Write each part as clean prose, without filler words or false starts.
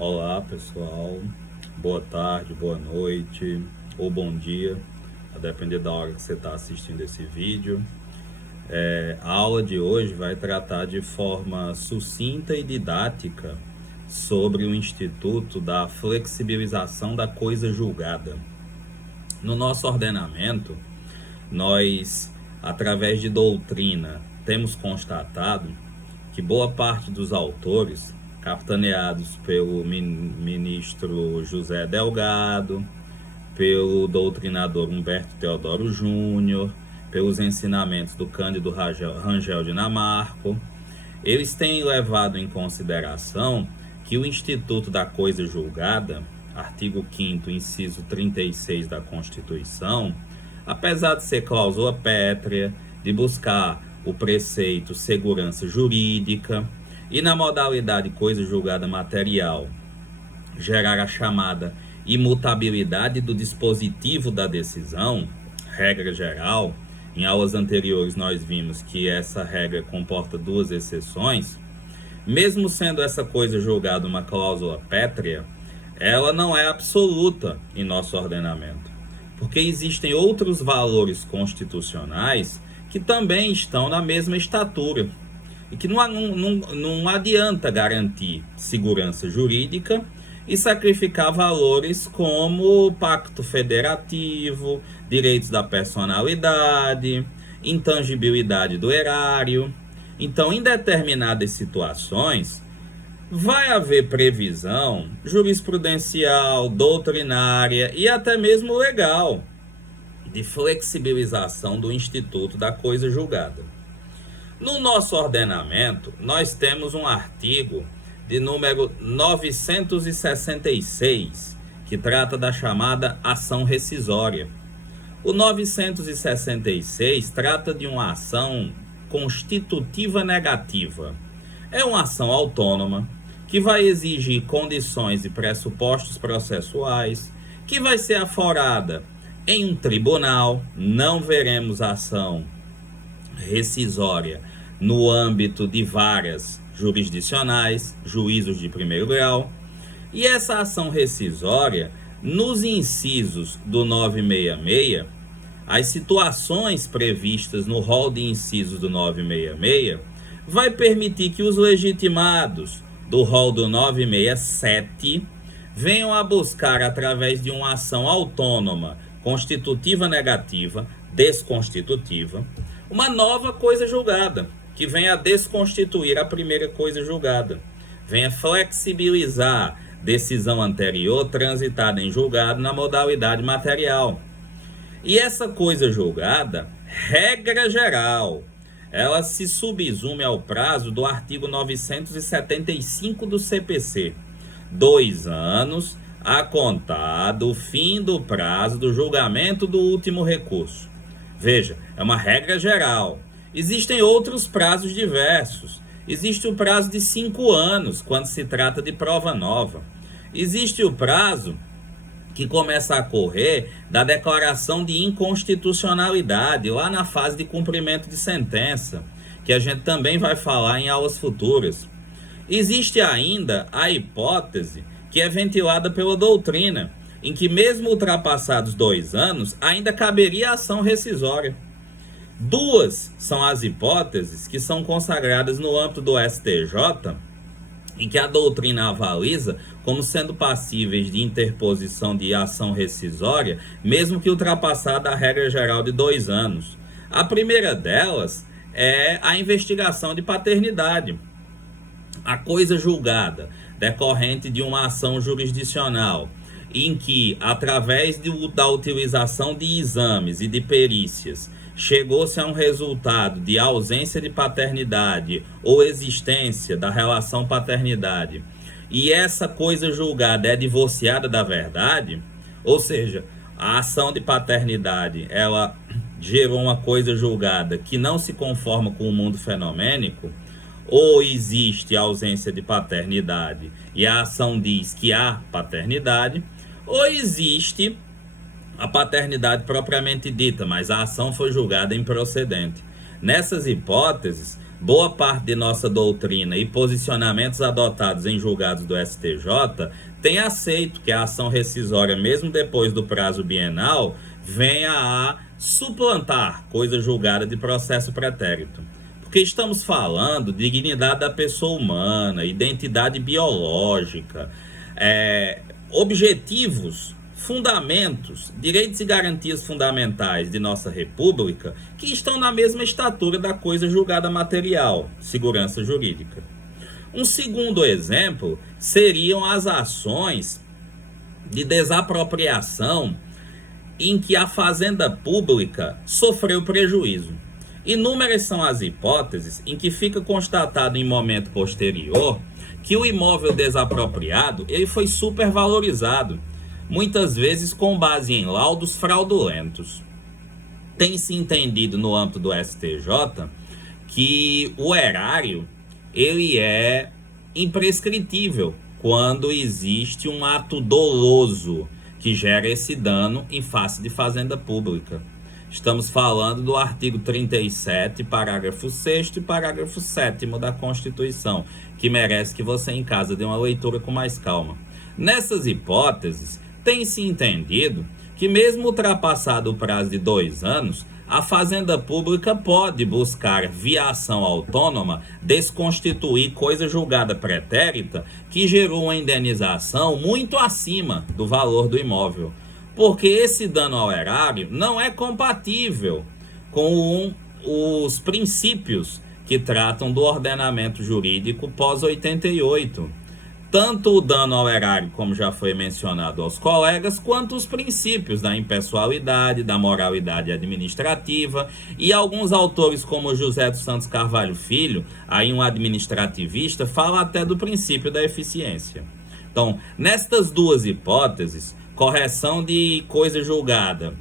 Olá pessoal, boa tarde, boa noite ou bom dia, a depender da hora que você está assistindo esse vídeo. A aula de hoje vai tratar de forma sucinta e didática sobre o Instituto da Flexibilização da Coisa Julgada. No nosso ordenamento, nós, através de doutrina, temos constatado que boa parte dos autores, capitaneados pelo ministro José Delgado, pelo doutrinador Humberto Teodoro Júnior, pelos ensinamentos do Cândido Rangel Dinamarco, eles têm levado em consideração que o Instituto da Coisa Julgada, artigo 5º, inciso 36 da Constituição, apesar de ser cláusula pétrea, de buscar o preceito segurança jurídica e na modalidade coisa julgada material, gerar a chamada imutabilidade do dispositivo da decisão, regra geral. Em aulas anteriores nós vimos que essa regra comporta duas exceções. Mesmo sendo essa coisa julgada uma cláusula pétrea, ela não é absoluta em nosso ordenamento, porque existem outros valores constitucionais que também estão na mesma estatura e que não adianta garantir segurança jurídica e sacrificar valores como pacto federativo, direitos da personalidade, intangibilidade do erário. Então, em determinadas situações, vai haver previsão jurisprudencial, doutrinária e até mesmo legal de flexibilização do Instituto da Coisa Julgada. No nosso ordenamento, nós temos um artigo de número 966, que trata da chamada ação rescisória. O 966 trata de uma ação constitutiva negativa. É uma ação autônoma que vai exigir condições e pressupostos processuais, que vai ser aforada em um tribunal. Não veremos ação rescisória no âmbito de varas jurisdicionais, juízos de primeiro grau. E essa ação rescisória, nos incisos do 966, as situações previstas no rol de incisos do 966 vai permitir que os legitimados do rol do 967 venham a buscar, através de uma ação autônoma, constitutiva negativa, desconstitutiva, uma nova coisa julgada, que venha a desconstituir a primeira coisa julgada, venha flexibilizar decisão anterior transitada em julgado na modalidade material. E essa coisa julgada, regra geral, ela se subsume ao prazo do artigo 975 do CPC, 2 anos a contar do fim do prazo do julgamento do último recurso. Veja, é uma regra geral. Existem outros prazos diversos. Existe o prazo de 5 anos, quando se trata de prova nova. Existe o prazo que começa a correr da declaração de inconstitucionalidade, lá na fase de cumprimento de sentença, que a gente também vai falar em aulas futuras. Existe ainda a hipótese que é ventilada pela doutrina, em que mesmo ultrapassados 2 anos, ainda caberia a ação rescisória. Duas são as hipóteses que são consagradas no âmbito do STJ e que a doutrina avaliza como sendo passíveis de interposição de ação rescisória, mesmo que ultrapassada a regra geral de 2 anos. A primeira delas é a investigação de paternidade. A coisa julgada decorrente de uma ação jurisdicional em que, através da utilização de exames e de perícias, chegou-se a um resultado de ausência de paternidade ou existência da relação paternidade, e essa coisa julgada é divorciada da verdade, ou seja, a ação de paternidade, ela gerou uma coisa julgada que não se conforma com o mundo fenomênico, ou existe ausência de paternidade e a ação diz que há paternidade, ou existe a paternidade propriamente dita, mas a ação foi julgada improcedente. Nessas hipóteses, boa parte de nossa doutrina e posicionamentos adotados em julgados do STJ tem aceito que a ação rescisória, mesmo depois do prazo bienal, venha a suplantar coisa julgada de processo pretérito. Porque estamos falando de dignidade da pessoa humana, identidade biológica, objetivos, fundamentos, direitos e garantias fundamentais de nossa república que estão na mesma estatura da coisa julgada material, segurança jurídica. Um segundo exemplo seriam as ações de desapropriação em que a fazenda pública sofreu prejuízo. Inúmeras são as hipóteses em que fica constatado em momento posterior que o imóvel desapropriado ele foi supervalorizado, muitas vezes com base em laudos fraudulentos. Tem-se entendido no âmbito do STJ que o erário ele é imprescritível quando existe um ato doloso que gera esse dano em face de fazenda pública. Estamos falando do artigo 37, parágrafo 6º e parágrafo 7º da Constituição, que merece que você em casa dê uma leitura com mais calma. Nessas hipóteses, tem-se entendido que mesmo ultrapassado o prazo de 2 anos, a fazenda pública pode buscar, via ação autônoma, desconstituir coisa julgada pretérita que gerou uma indenização muito acima do valor do imóvel, porque esse dano ao erário não é compatível com os princípios que tratam do ordenamento jurídico pós-88. Tanto o dano ao erário, como já foi mencionado aos colegas, quanto os princípios da impessoalidade, da moralidade administrativa, e alguns autores como José dos Santos Carvalho Filho, aí um administrativista, fala até do princípio da eficiência. Então, nestas duas hipóteses, correção de coisa julgada,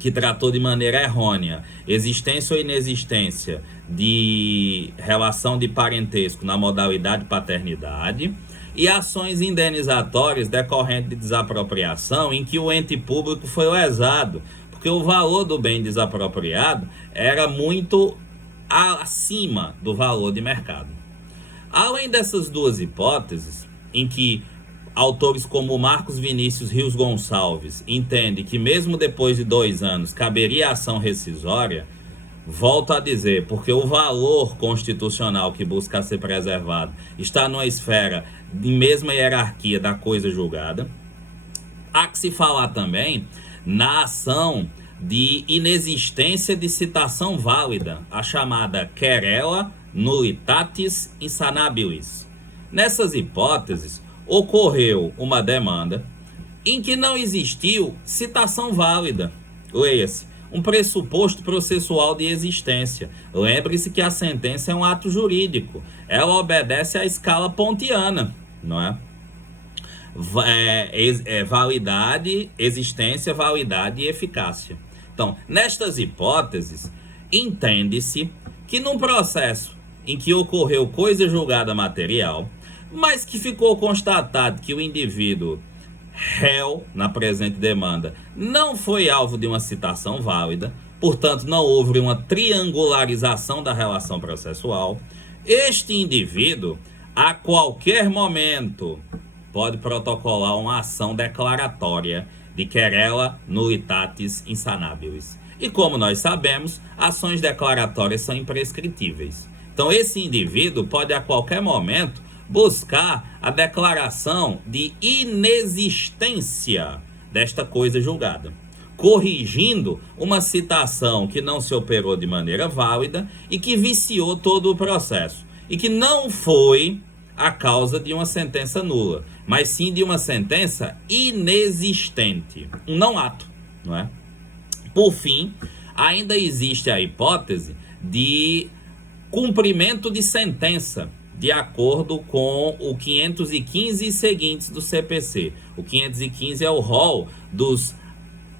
que tratou de maneira errônea, existência ou inexistência de relação de parentesco na modalidade paternidade, e ações indenizatórias decorrentes de desapropriação em que o ente público foi lesado, porque o valor do bem desapropriado era muito acima do valor de mercado. Além dessas duas hipóteses, em que autores como Marcos Vinícius Rios Gonçalves entendem que mesmo depois de 2 anos caberia ação rescisória, volto a dizer, porque o valor constitucional que busca ser preservado está numa esfera de mesma hierarquia da coisa julgada. Há que se falar também na ação de inexistência de citação válida, a chamada querela nullitatis insanabilis. Nessas hipóteses, ocorreu uma demanda em que não existiu citação válida. Leia-se, um pressuposto processual de existência. Lembre-se que a sentença é um ato jurídico. Ela obedece à escala pontiana, não é? Validade, existência, validade e eficácia. Então, nestas hipóteses, entende-se que num processo em que ocorreu coisa julgada material, mas que ficou constatado que o indivíduo réu na presente demanda não foi alvo de uma citação válida, portanto não houve uma triangularização da relação processual, este indivíduo a qualquer momento pode protocolar uma ação declaratória de querela nullitatis insanabilis. E como nós sabemos, ações declaratórias são imprescritíveis. Então esse indivíduo pode a qualquer momento buscar a declaração de inexistência desta coisa julgada, corrigindo uma citação que não se operou de maneira válida e que viciou todo o processo, e que não foi a causa de uma sentença nula, mas sim de uma sentença inexistente, um não ato, não é? Por fim, ainda existe a hipótese de cumprimento de sentença, de acordo com o 515 e seguintes do CPC. O 515 é o rol dos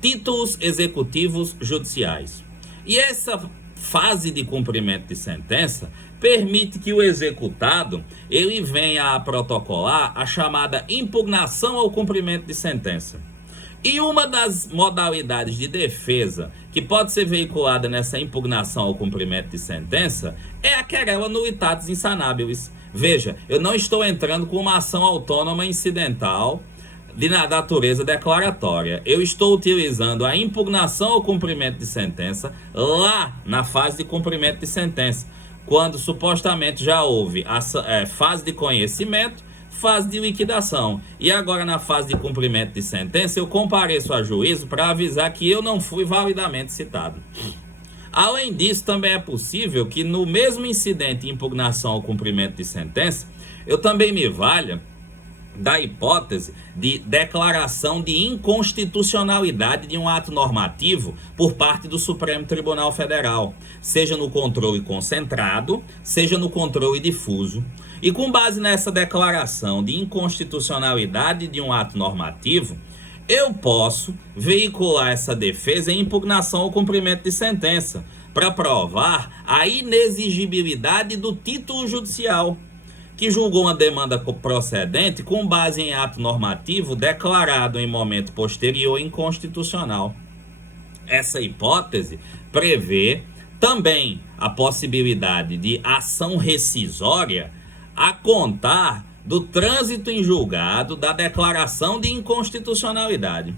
títulos executivos judiciais. E essa fase de cumprimento de sentença permite que o executado ele venha a protocolar a chamada impugnação ao cumprimento de sentença, E uma das modalidades de defesa que pode ser veiculada nessa impugnação ao cumprimento de sentença é a querela nullitatis insanabilis. Veja, eu não estou entrando com uma ação autônoma incidental de natureza declaratória. Eu estou utilizando a impugnação ao cumprimento de sentença lá na fase de cumprimento de sentença, quando supostamente já houve a fase de conhecimento, fase de liquidação. E agora, na fase de cumprimento de sentença, eu compareço a juízo para avisar que eu não fui validamente citado. Além disso, também é possível que no mesmo incidente de impugnação ao cumprimento de sentença, eu também me valha da hipótese de declaração de inconstitucionalidade de um ato normativo por parte do Supremo Tribunal Federal, seja no controle concentrado, seja no controle difuso. E com base nessa declaração de inconstitucionalidade de um ato normativo, eu posso veicular essa defesa em impugnação ao cumprimento de sentença, para provar a inexigibilidade do título judicial, que julgou uma demanda procedente com base em ato normativo declarado em momento posterior inconstitucional. Essa hipótese prevê também a possibilidade de ação rescisória a contar do trânsito em julgado da declaração de inconstitucionalidade,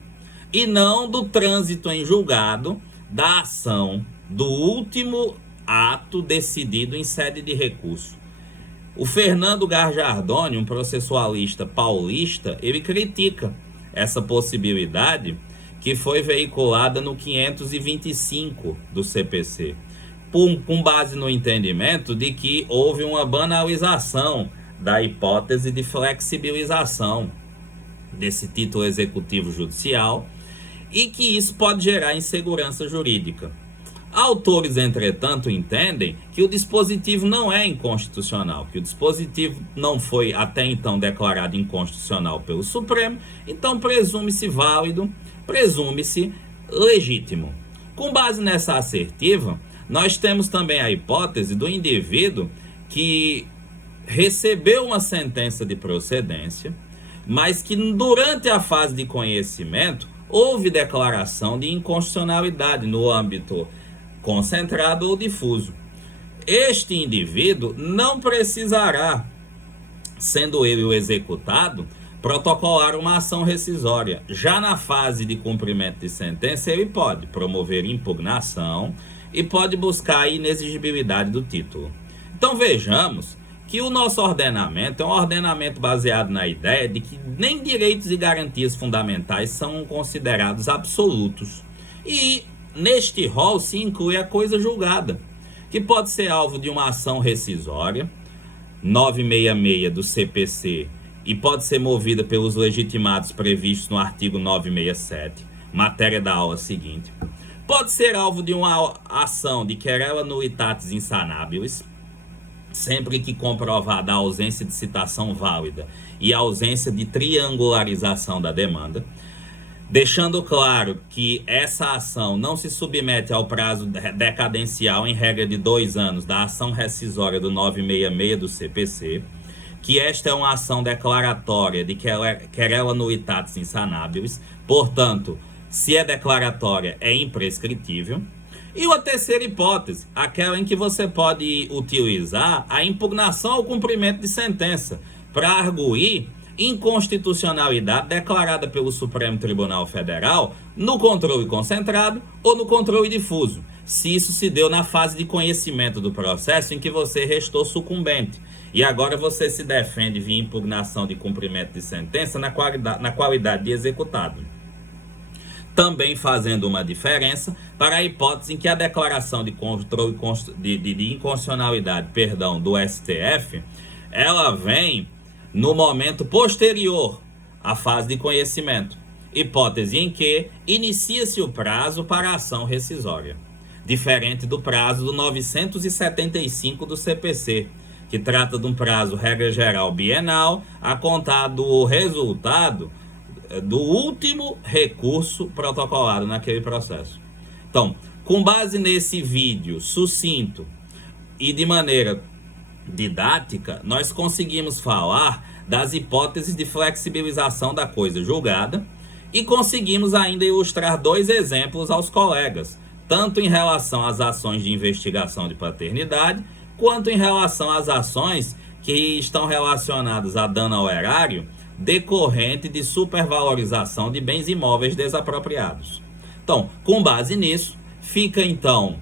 e não do trânsito em julgado da ação do último ato decidido em sede de recurso. O Fernando Gargiardoni, um processualista paulista, ele critica essa possibilidade que foi veiculada no 525 do CPC, com base no entendimento de que houve uma banalização da hipótese de flexibilização desse título executivo judicial e que isso pode gerar insegurança jurídica. Autores, entretanto, entendem que o dispositivo não é inconstitucional, que o dispositivo não foi até então declarado inconstitucional pelo Supremo, então presume-se válido, presume-se legítimo. Com base nessa assertiva, nós temos também a hipótese do indivíduo que recebeu uma sentença de procedência, mas que durante a fase de conhecimento houve declaração de inconstitucionalidade no âmbito concentrado ou difuso. Este indivíduo não precisará, sendo ele o executado, protocolar uma ação rescisória. Já na fase de cumprimento de sentença, ele pode promover impugnação e pode buscar a inexigibilidade do título. Então vejamos que o nosso ordenamento é um ordenamento baseado na ideia de que nem direitos e garantias fundamentais são considerados absolutos. E neste rol se inclui a coisa julgada, que pode ser alvo de uma ação rescisória, 966 do CPC, e pode ser movida pelos legitimados previstos no artigo 967, matéria da aula seguinte. Pode ser alvo de uma ação de querela nullitatis insanabilis, sempre que comprovada a ausência de citação válida e a ausência de triangularização da demanda, deixando claro que essa ação não se submete ao prazo decadencial em regra de 2 anos da ação rescisória do 966 do CPC, que esta é uma ação declaratória de querela nullitatis insanabilis, portanto, se é declaratória, é imprescritível. E a terceira hipótese, aquela em que você pode utilizar a impugnação ao cumprimento de sentença para arguir inconstitucionalidade declarada pelo Supremo Tribunal Federal no controle concentrado ou no controle difuso, se isso se deu na fase de conhecimento do processo em que você restou sucumbente. E agora você se defende via impugnação de cumprimento de sentença na qualidade de executado. Também fazendo uma diferença para a hipótese em que a declaração de controle de inconstitucionalidade, do STF, ela vem no momento posterior à fase de conhecimento, hipótese em que inicia-se o prazo para a ação rescisória, diferente do prazo do 975 do CPC, que trata de um prazo, regra geral, bienal, a contar do resultado do último recurso protocolado naquele processo. Então, com base nesse vídeo sucinto e de maneira didática, nós conseguimos falar das hipóteses de flexibilização da coisa julgada E conseguimos ainda ilustrar 2 exemplos aos colegas, tanto em relação às ações de investigação de paternidade, quanto em relação às ações que estão relacionadas a dano ao erário decorrente de supervalorização de bens imóveis desapropriados. Então, com base nisso, fica então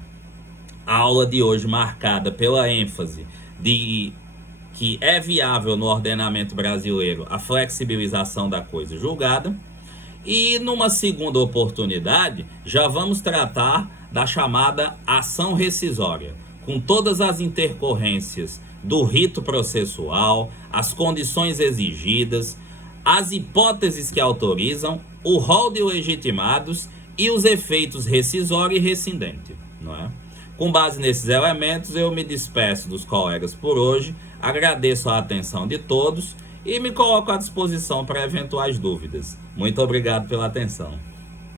a aula de hoje marcada pela ênfase de que é viável no ordenamento brasileiro a flexibilização da coisa julgada. E numa segunda oportunidade, já vamos tratar da chamada ação rescisória, com todas as intercorrências do rito processual, as condições exigidas, as hipóteses que autorizam, o rol de legitimados e os efeitos rescisório e rescindente, não é? Com base nesses elementos, eu me despeço dos colegas por hoje, agradeço a atenção de todos e me coloco à disposição para eventuais dúvidas. Muito obrigado pela atenção.